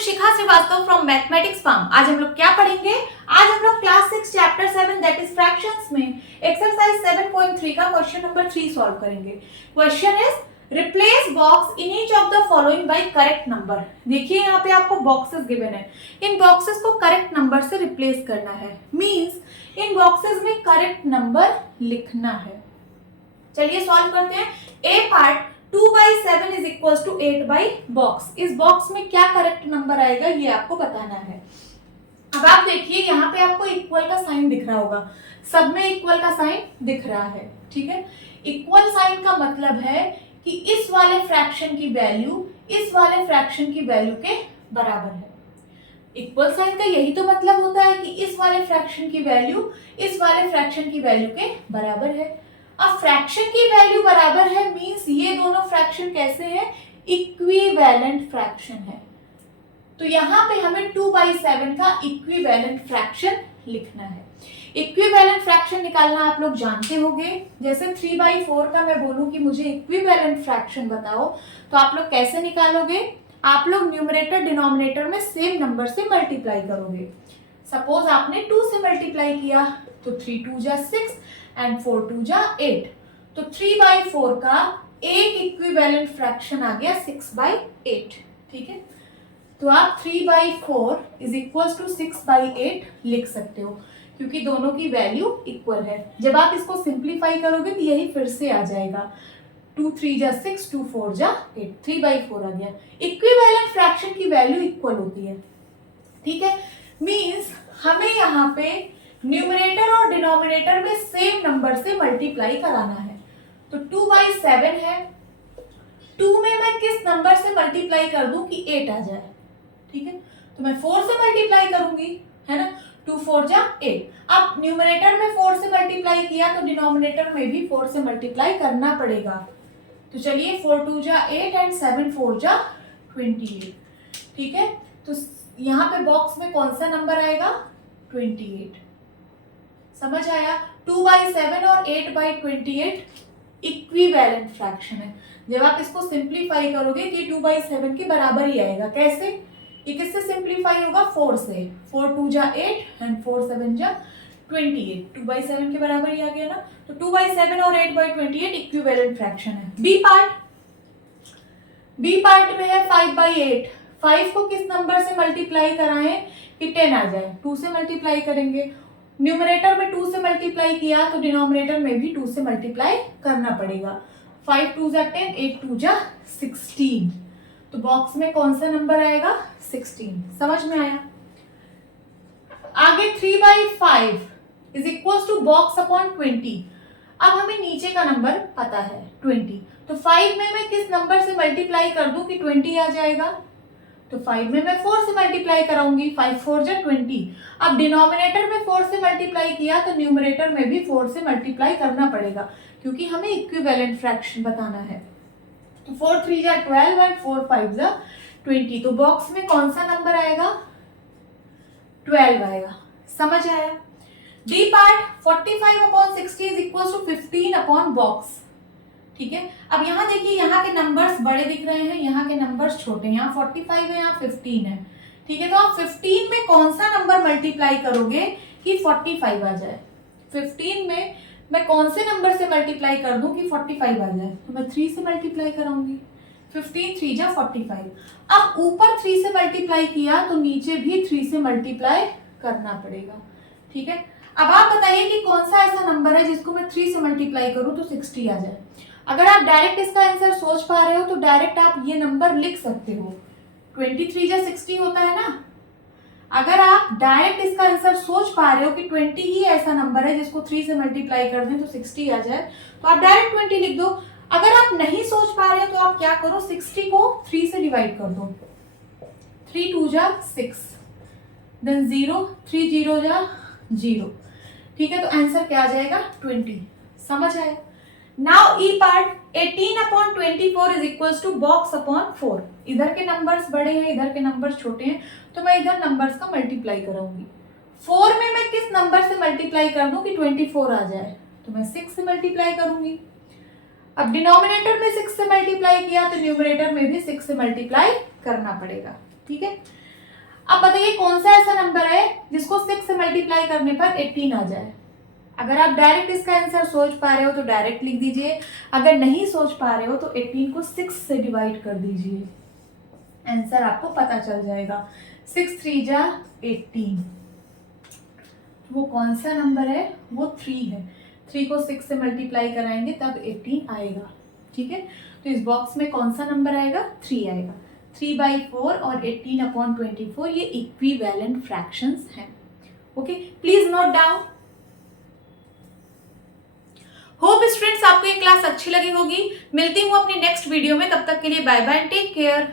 Shikha Srivastava from mathematics farm. आज हम लोग क्या पढ़ेंगे? आज हम लोग class 6 chapter 7 that is fractions में एक्सरसाइज 7.3 का क्वेश्चन नंबर 3 सॉल्व करेंगे। Question is replace box in each of the following by correct number. देखिए यहाँ पे आपको बॉक्सेस गिवन है, इन बॉक्सेस को करेक्ट नंबर से रिप्लेस करना है। मींस इन बॉक्सेस में करेक्ट नंबर लिखना है। चलिए सॉल्व करते हैं। ए पार्ट 2/7 इज इक्वल टू 8/बॉक्स। इस बॉक्स में क्या करेक्ट नंबर आएगा ये आपको बताना है। अब आप देखिए यहाँ पे आपको इक्वल का साइन दिख रहा होगा, सब में इक्वल का साइन दिख रहा है, ठीक है। इक्वल साइन का मतलब है कि इस वाले फ्रैक्शन की वैल्यू इस वाले फ्रैक्शन की वैल्यू के बराबर है। इक्वल साइन का यही तो मतलब होता है कि इस वाले फ्रैक्शन की वैल्यू इस वाले फ्रैक्शन की वैल्यू के बराबर है। अब फ्रैक्शन की वैल्यू बराबर है मींस ये दोनों फ्रैक्शन कैसे हैं? इक्विवेलेंट फ्रैक्शन है। तो यहाँ पे हमें 2/7 का इक्विवेलेंट फ्रैक्शन लिखना है। इक्विवेलेंट फ्रैक्शन निकालना आप लोग जानते होंगे। जैसे 3/4 का मैं बोलूं कि मुझे इक्विवेलेंट फ्रैक्शन बताओ, तो आप लोग कैसे निकालोगे? आप लोग न्यूमरेटर डिनोमिनेटर में सेम नंबर से मल्टीप्लाई करोगे। सपोज आपने 2 से मल्टीप्लाई किया तो 3 2 जा 6 एंड 4 2 जा 8, तो 3/4 का एक इक्विवेलेंट फ्रैक्शन आ गया 6/8, ठीक है। तो आप 3/4 इज इक्वल टू 6/8 लिख सकते हो क्योंकि दोनों की वैल्यू इक्वल है। जब आप इसको सिंप्लीफाई करोगे तो यही फिर से आ जाएगा, 2 3 जा 6 2 4 जा 8, 3/4 आ गया। इक्विवेलेंट फ्रैक्शन की वैल्यू इक्वल होती है, ठीक है। मींस हमें यहाँ पे न्यूमरेटर और डिनोमिनेटर में सेम नंबर से मल्टीप्लाई कराना है। तो 2/7 है, 2 में मैं किस नंबर से मल्टीप्लाई कर दूं कि 8 आ जाए, ठीक है। तो मैं 4 से मल्टीप्लाई करूंगी, है ना। 2 4 जा 8। अब न्यूमरेटर में 4 से मल्टीप्लाई किया तो डिनोमिनेटर में भी 4 से मल्टीप्लाई करना पड़ेगा। तो चलिए 4 2 जा 8 एंड 7 4 जा 28, ठीक है। तो यहाँ पे बॉक्स में कौन सा नंबर आएगा? 28। समझ आया? 2/7 और 8/28 इक्विवेलेंट फ्रैक्शन है। जब आप इसको सिंप्लीफाई करोगे तो ये 2/7 के बराबर ही आएगा। कैसे? ये किससे सिंप्लीफाई होगा? 4 से। 4 2 जा 8 एंड 4 7 जा 28, 2/7 के बराबर ही आ गया ना। तो 2/7 और 8/28 इक्विवेलेंट फ्रैक्शन है। बी पार्ट में है 5/8। 5 को किस नंबर से मल्टीप्लाई कराएं कि 10 आ जाए? 2 से मल्टीप्लाई करेंगे। न्यूमरेटर में 2 से मल्टीप्लाई किया तो डिनोमिनेटर में भी 2 से मल्टीप्लाई करना पड़ेगा। 5 2 जा 10, 8 2 जा 16। तो बॉक्स में कौन सा नंबर आएगा? 16। समझ में आया? आगे 3/5 is equal to box upon 20। अब हमें नीचे का नंबर पता है 20, तो 5 में मैं किस नंबर से मल्टीप्लाई कर दूं कि 20 आ जाएगा? तो 5 में मैं 4 से मल्टीप्लाई कराऊंगी, 5 4 जा 20। अब डिनोमिनेटर में 4 से मल्टीप्लाई किया तो न्यूमरेटर में भी 4 से मल्टीप्लाई करना पड़ेगा क्योंकि हमें इक्विवेलेंट फ्रैक्शन बताना है। तो 4 3 जा 12 एंड 4 5 जा 20। तो बॉक्स में कौन सा नंबर आएगा? 12 आएगा। समझ आया? D part 45/60 is equal to 15/बॉक्स, ठीक है। अब यहाँ देखिए, यहाँ के नंबर्स बड़े दिख रहे हैं, यहाँ के नंबर्स छोटे हैं। यहाँ 45 है, यहाँ 15 है, ठीक है। तो आप 15 में कौन सा नंबर मल्टीप्लाई करोगे कि 45 आ जाए? 15 में मैं कौन से नंबर से मल्टीप्लाई कर दूं कि 45 आ जाए? तो मैं 3 से मल्टीप्लाई कराऊंगी। 15 3 जा 45। अब ऊपर 3 से मल्टीप्लाई किया तो नीचे भी 3 से मल्टीप्लाई करना पड़ेगा, ठीक है। अब आप बताइए कि कौन सा ऐसा नंबर है जिसको मैं 3 से मल्टीप्लाई करूं तो 60 आ जाए? अगर आप डायरेक्ट इसका आंसर सोच पा रहे हो तो डायरेक्ट आप ये नंबर लिख सकते हो। 23 जा 60 होता है ना। अगर आप डायरेक्ट इसका आंसर सोच पा रहे हो कि 20 ही ऐसा नंबर है जिसको 3 से मल्टीप्लाई कर दें तो 60 आ जाए, तो आप डायरेक्ट 20 लिख दो। अगर आप नहीं सोच पा रहे हो तो आप क्या करो, 60 को 3 से डिवाइड कर दो। 3 2 जा 6 देन 0 3 0 जा 0, ठीक है। तो आंसर क्या आ जाएगा? 20। समझ आया? Now E part 18/24 is equal to box upon 4। इधर के नंबर्स बड़े हैं, इधर के नंबर्स छोटे हैं, तो मैं इधर नंबर्स का मल्टीप्लाई कराऊंगी। 4 में मैं किस नंबर से मल्टीप्लाई कर दूं कि 24 आ जाए? तो मैं 6 से मल्टीप्लाई करूंगी। अब डिनोमिनेटर में 6 से मल्टीप्लाई किया तो न्यूमरेटर में भी 6 से मल्टीप्लाई करना पड़ेगा, ठीक है। अब बताइए कौन सा ऐसा नंबर है जिसको 6 से मल्टीप्लाई करने पर 18 आ जाए। अगर आप डायरेक्ट इसका आंसर सोच पा रहे हो तो डायरेक्ट लिख दीजिए, अगर नहीं सोच पा रहे हो तो 18 को 6 से डिवाइड कर दीजिए, आंसर आपको पता चल जाएगा। 6 3 जा 18, वो कौन सा नंबर है, वो 3 है। 3 को 6 से मल्टीप्लाई कराएंगे तब 18 आएगा, ठीक है। तो इस बॉक्स में कौन सा नंबर आएगा, 3 आएगा। 3/4 और 18/24 ये इक्विवेलेंट फ्रैक्शंस हैं। Okay, please note down. Hope students आपको ये क्लास अच्छी लगी होगी। मिलती हूँ अपनी नेक्स्ट वीडियो में, तब तक के लिए बाय बाय, टेक केयर।